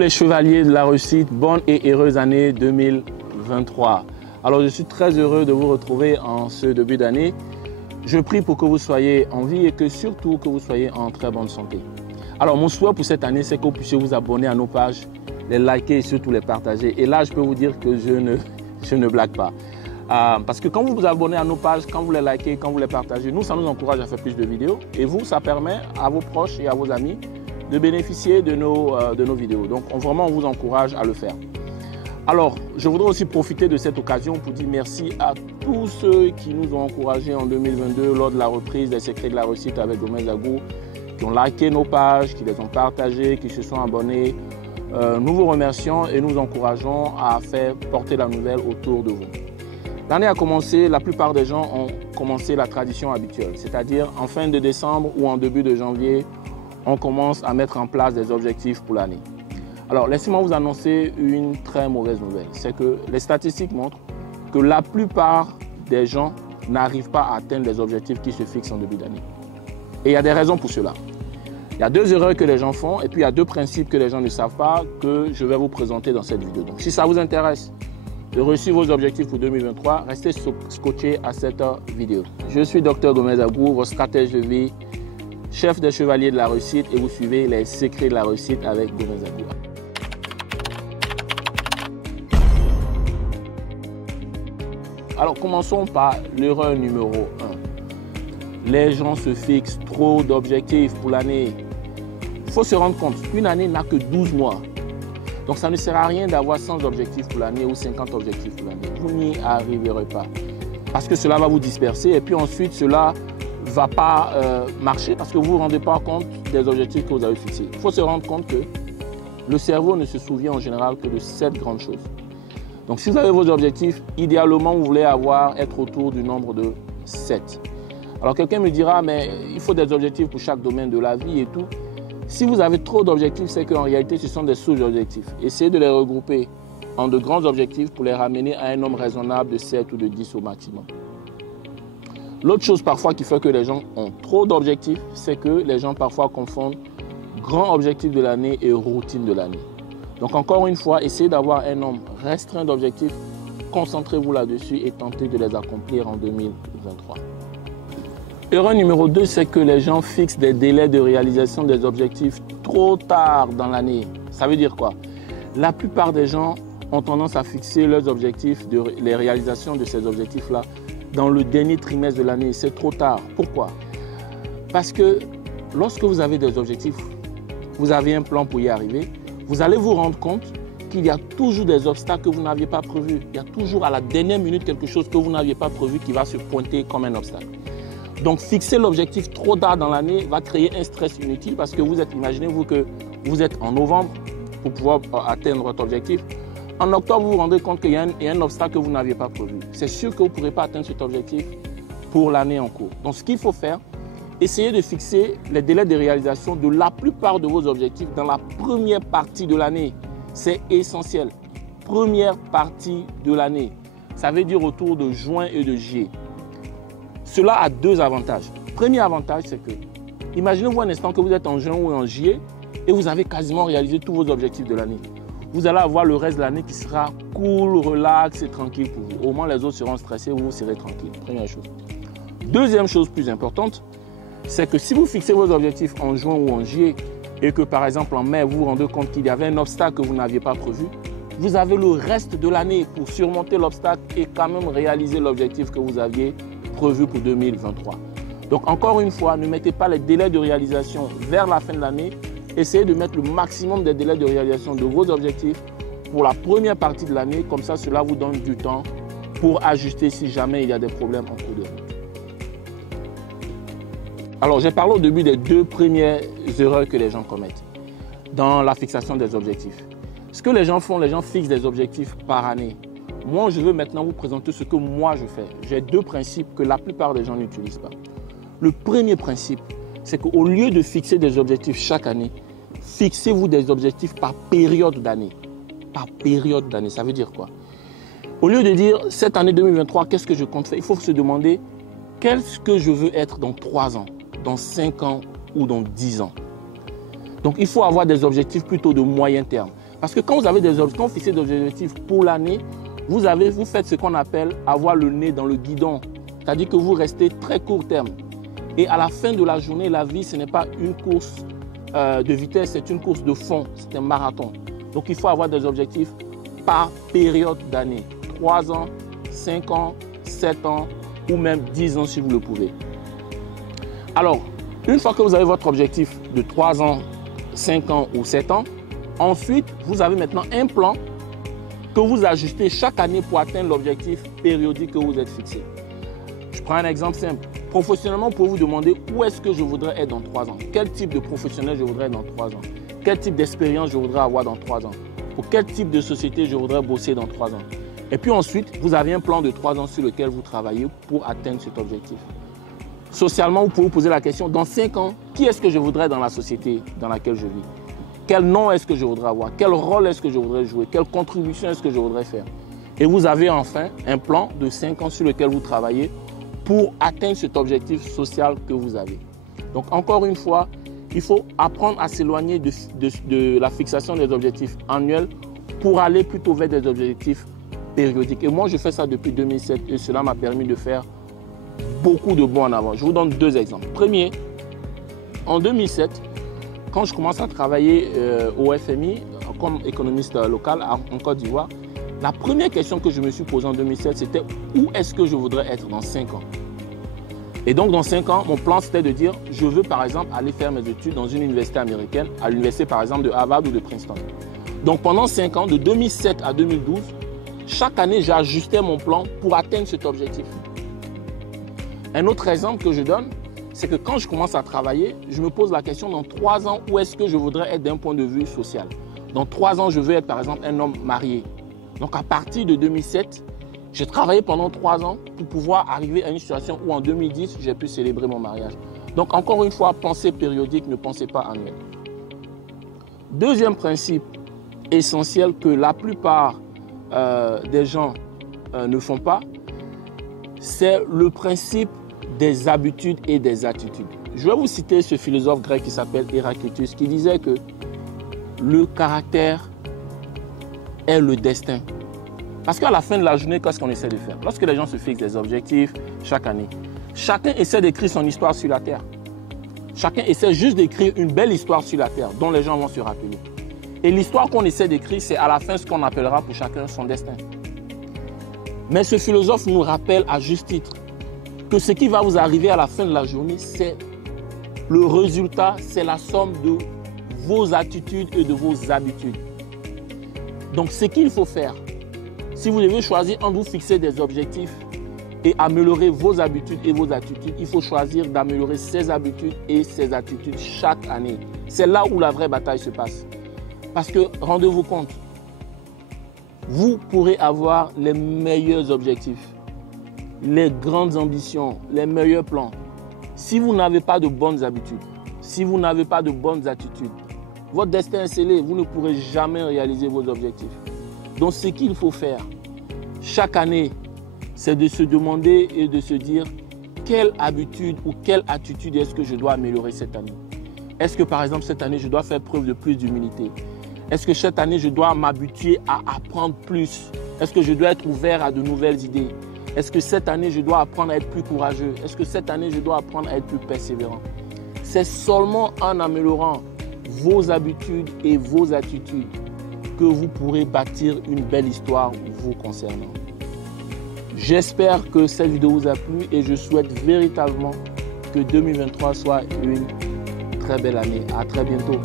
les chevaliers de la réussite, bonne et heureuse année 2023. Alors je suis très heureux de vous retrouver en ce début d'année. Je prie pour que vous soyez en vie et que surtout que vous soyez en très bonne santé. Alors mon souhait pour cette année, c'est que vous puissiez vous abonner à nos pages, les liker et surtout les partager. Et là, je peux vous dire que je ne blague pas. Parce que quand vous vous abonnez à nos pages, quand vous les likez, quand vous les partagez, nous, ça nous encourage à faire plus de vidéos. Et vous, ça permet à vos proches et à vos amis de bénéficier de nos vidéos. Donc, vraiment, on vous encourage à le faire. Alors, je voudrais aussi profiter de cette occasion pour dire merci à tous ceux qui nous ont encouragés en 2022 lors de la reprise des Secrets de la réussite avec Gomez Agou, qui ont liké nos pages, qui les ont partagées, qui se sont abonnés. Nous vous remercions et nous encourageons à faire porter la nouvelle autour de vous. L'année a commencé, la plupart des gens ont commencé la tradition habituelle, c'est-à-dire en fin de décembre ou en début de janvier, on commence à mettre en place des objectifs pour l'année. Alors, laissez-moi vous annoncer une très mauvaise nouvelle. C'est que les statistiques montrent que la plupart des gens n'arrivent pas à atteindre les objectifs qui se fixent en début d'année. Et il y a des raisons pour cela. Il y a deux erreurs que les gens font et puis il y a deux principes que les gens ne savent pas que je vais vous présenter dans cette vidéo. Donc, si ça vous intéresse de réussir vos objectifs pour 2023, restez scotchés à cette vidéo. Je suis Dr Gomez Agou, votre stratège de vie, chef des chevaliers de la réussite et vous suivez les secrets de la réussite avec Gomez Agou. Alors commençons par l'erreur numéro 1. Les gens se fixent trop d'objectifs pour l'année. Il faut se rendre compte qu'une année n'a que 12 mois. Donc ça ne sert à rien d'avoir 100 objectifs pour l'année ou 50 objectifs pour l'année. Vous n'y arriverez pas. Parce que cela va vous disperser et puis ensuite cela ne va pas marcher parce que vous ne vous rendez pas compte des objectifs que vous avez fixés. Il faut se rendre compte que le cerveau ne se souvient en général que de 7 grandes choses. Donc si vous avez vos objectifs, idéalement vous voulez être autour du nombre de 7. Alors quelqu'un me dira, mais il faut des objectifs pour chaque domaine de la vie et tout. Si vous avez trop d'objectifs, c'est qu'en réalité, ce sont des sous-objectifs. Essayez de les regrouper en de grands objectifs pour les ramener à un nombre raisonnable de 7 ou de 10 au maximum. L'autre chose parfois qui fait que les gens ont trop d'objectifs, c'est que les gens parfois confondent grand objectif de l'année et routine de l'année. Donc encore une fois, essayez d'avoir un nombre restreint d'objectifs, concentrez-vous là-dessus et tentez de les accomplir en 2023. Erreur numéro 2, c'est que les gens fixent des délais de réalisation des objectifs trop tard dans l'année. Ça veut dire quoi? La plupart des gens ont tendance à fixer leurs objectifs, les réalisations de ces objectifs-là, dans le dernier trimestre de l'année. C'est trop tard. Pourquoi? Parce que lorsque vous avez des objectifs, vous avez un plan pour y arriver, vous allez vous rendre compte qu'il y a toujours des obstacles que vous n'aviez pas prévus. Il y a toujours à la dernière minute quelque chose que vous n'aviez pas prévu qui va se pointer comme un obstacle. Donc, fixer l'objectif trop tard dans l'année va créer un stress inutile parce que imaginez-vous que vous êtes en novembre pour pouvoir atteindre votre objectif. En octobre, vous vous rendez compte qu'il y a un obstacle que vous n'aviez pas prévu. C'est sûr que vous ne pourrez pas atteindre cet objectif pour l'année en cours. Donc, ce qu'il faut faire, essayez de fixer les délais de réalisation de la plupart de vos objectifs dans la première partie de l'année. C'est essentiel. Première partie de l'année. Ça veut dire autour de juin et de juillet. Cela a deux avantages. Premier avantage, c'est que, imaginez-vous un instant que vous êtes en juin ou en juillet et vous avez quasiment réalisé tous vos objectifs de l'année. Vous allez avoir le reste de l'année qui sera cool, relax et tranquille pour vous. Au moins, les autres seront stressés, vous serez tranquille. Première chose. Deuxième chose plus importante, c'est que si vous fixez vos objectifs en juin ou en juillet et que par exemple en mai, vous vous rendez compte qu'il y avait un obstacle que vous n'aviez pas prévu, vous avez le reste de l'année pour surmonter l'obstacle et quand même réaliser l'objectif que vous aviez prévu pour 2023. Donc encore une fois, ne mettez pas les délais de réalisation vers la fin de l'année. Essayez de mettre le maximum des délais de réalisation de vos objectifs pour la première partie de l'année. Comme ça, cela vous donne du temps pour ajuster si jamais il y a des problèmes en cours de route. Alors, j'ai parlé au début des deux premières erreurs que les gens commettent dans la fixation des objectifs. Ce que les gens font, les gens fixent des objectifs par année. Moi, je veux maintenant vous présenter ce que moi je fais. J'ai deux principes que la plupart des gens n'utilisent pas. Le premier principe, c'est qu'au lieu de fixer des objectifs chaque année, fixez-vous des objectifs par période d'année. Par période d'année, ça veut dire quoi? Au lieu de dire cette année 2023, qu'est-ce que je compte faire? Il faut se demander qu'est-ce que je veux être dans 3 ans, dans 5 ans ou dans 10 ans. Donc, il faut avoir des objectifs plutôt de moyen terme. Parce que quand vous fixez des objectifs pour l'année, vous faites ce qu'on appelle avoir le nez dans le guidon. C'est-à-dire que vous restez très court terme. Et à la fin de la journée, la vie, ce n'est pas une course de vitesse, c'est une course de fond, c'est un marathon. Donc il faut avoir des objectifs par période d'année. 3 ans, 5 ans, 7 ans ou même 10 ans si vous le pouvez. Alors, une fois que vous avez votre objectif de 3 ans, 5 ans ou 7 ans, ensuite, vous avez maintenant un plan que vous ajustez chaque année pour atteindre l'objectif périodique que vous êtes fixé. Je prends un exemple simple. Professionnellement, vous pouvez vous demander où est-ce que je voudrais être dans 3 ans. Quel type de professionnel je voudrais être dans 3 ans. Quel type d'expérience je voudrais avoir dans 3 ans. Pour quel type de société je voudrais bosser dans 3 ans. Et puis ensuite, vous avez un plan de 3 ans sur lequel vous travaillez pour atteindre cet objectif. Socialement, vous pouvez vous poser la question, dans 5 ans, qui est-ce que je voudrais dans la société dans laquelle je vis? Quel nom est-ce que je voudrais avoir? Quel rôle est-ce que je voudrais jouer? Quelle contribution est-ce que je voudrais faire? Et vous avez enfin un plan de 5 ans sur lequel vous travaillez pour atteindre cet objectif social que vous avez. Donc encore une fois, il faut apprendre à s'éloigner de la fixation des objectifs annuels pour aller plutôt vers des objectifs périodiques. Et moi, je fais ça depuis 2007 et cela m'a permis de faire beaucoup de bons en avant. Je vous donne 2 exemples. Premier, en 2007, quand je commence à travailler au FMI comme économiste local en Côte d'Ivoire, la première question que je me suis posée en 2007, c'était où est-ce que je voudrais être dans 5 ans? Et donc, dans 5 ans, mon plan, c'était de dire, je veux par exemple aller faire mes études dans une université américaine, à l'université par exemple de Harvard ou de Princeton. Donc, pendant 5 ans, de 2007 à 2012, chaque année, j'ajustais mon plan pour atteindre cet objectif. Un autre exemple que je donne, c'est que quand je commence à travailler, je me pose la question, dans 3 ans, où est-ce que je voudrais être d'un point de vue social? Dans 3 ans, je veux être par exemple un homme marié. Donc, à partir de 2007, j'ai travaillé pendant 3 ans pour pouvoir arriver à une situation où en 2010, j'ai pu célébrer mon mariage. Donc, encore une fois, pensez périodique, ne pensez pas annuel. Deuxième principe essentiel que la plupart des gens ne font pas, c'est le principe des habitudes et des attitudes. Je vais vous citer ce philosophe grec qui s'appelle Héraclitus, qui disait que le caractère est le destin. Parce qu'à la fin de la journée, qu'est-ce qu'on essaie de faire? Lorsque les gens se fixent des objectifs chaque année, chacun essaie d'écrire son histoire sur la terre. Chacun essaie juste d'écrire une belle histoire sur la terre dont les gens vont se rappeler. Et l'histoire qu'on essaie d'écrire, c'est à la fin ce qu'on appellera pour chacun son destin. Mais ce philosophe nous rappelle à juste titre que ce qui va vous arriver à la fin de la journée, c'est le résultat, c'est la somme de vos attitudes et de vos habitudes. Donc ce qu'il faut faire, si vous devez choisir entre vous fixer des objectifs et améliorer vos habitudes et vos attitudes, il faut choisir d'améliorer ses habitudes et ses attitudes chaque année. C'est là où la vraie bataille se passe. Parce que, rendez-vous compte, vous pourrez avoir les meilleurs objectifs, les grandes ambitions, les meilleurs plans. Si vous n'avez pas de bonnes habitudes, si vous n'avez pas de bonnes attitudes, votre destin est scellé, vous ne pourrez jamais réaliser vos objectifs. Donc ce qu'il faut faire chaque année, c'est de se demander et de se dire quelle habitude ou quelle attitude est-ce que je dois améliorer cette année. Est-ce que par exemple cette année, je dois faire preuve de plus d'humilité? Est-ce que cette année, je dois m'habituer à apprendre plus? Est-ce que je dois être ouvert à de nouvelles idées? Est-ce que cette année, je dois apprendre à être plus courageux? Est-ce que cette année, je dois apprendre à être plus persévérant? C'est seulement en améliorant vos habitudes et vos attitudes que vous pourrez bâtir une belle histoire vous concernant. J'espère que cette vidéo vous a plu et je souhaite véritablement que 2023 soit une très belle année. À très bientôt.